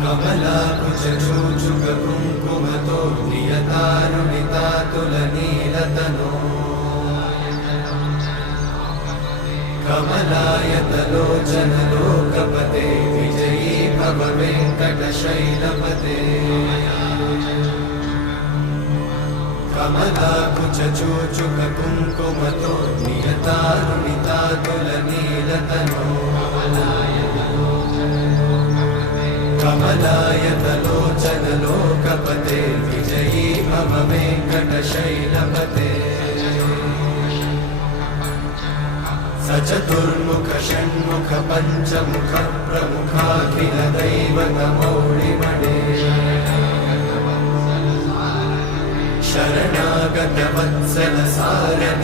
कमलाकुचूचुककुङ्कुमतो नियतारुणितातुलनीलतनो कमलायतलोचनलोकपते विजयी भव वेङ्कटशैलपते कमलाकुचूचुककुङ्कुमतो नियतारुणितातुलनीलतनो कमलायतलोचनलोकपते विजयी भव वेङ्कटशैलपते सचतुर्मुख षण्मुख पञ्चमुख प्रमुखाखिलदैवतमौलिमणे शरणागतवत्सल सार